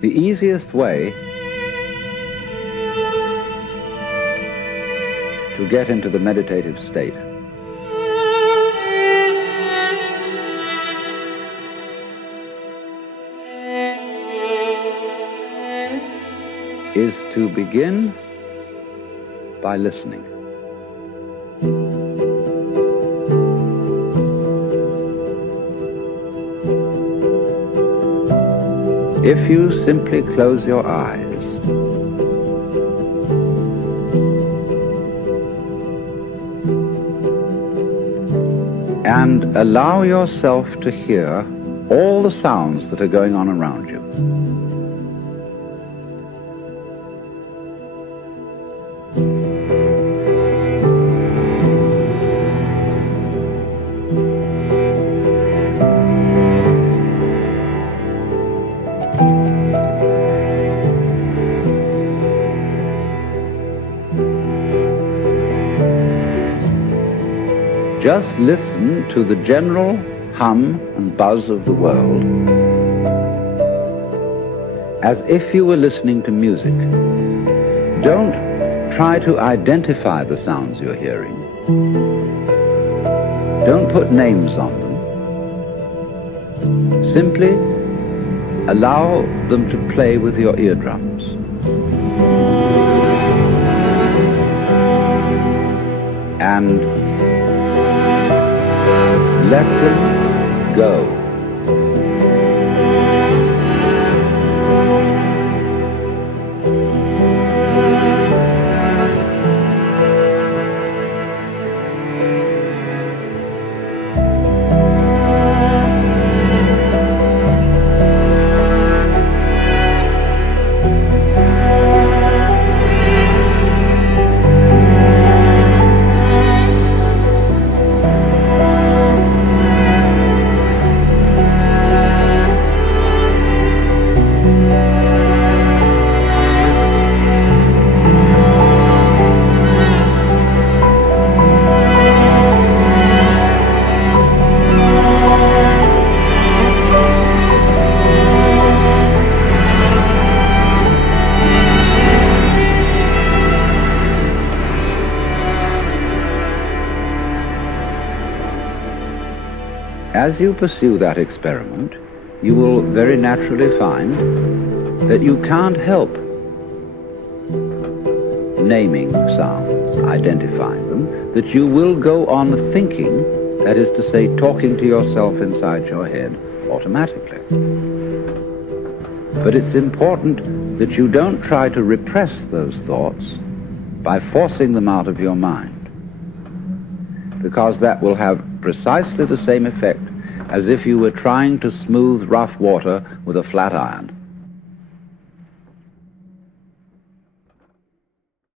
The easiest way to get into the meditative state is to begin by listening. If you simply close your eyes and allow yourself to hear all the sounds that are going on around you. Just listen to the general hum and buzz of the world as if you were listening to music. Don't try to identify the sounds you're hearing. Don't put names on them. Simply allow them to play with your eardrums. And let them go. As you pursue that experiment, you will very naturally find that you can't help naming sounds, identifying them, that you will go on thinking, that is to say, talking to yourself inside your head automatically. But it's important that you don't try to repress those thoughts by forcing them out of your mind, because that will have precisely the same effect as if you were trying to smooth rough water with a flat iron.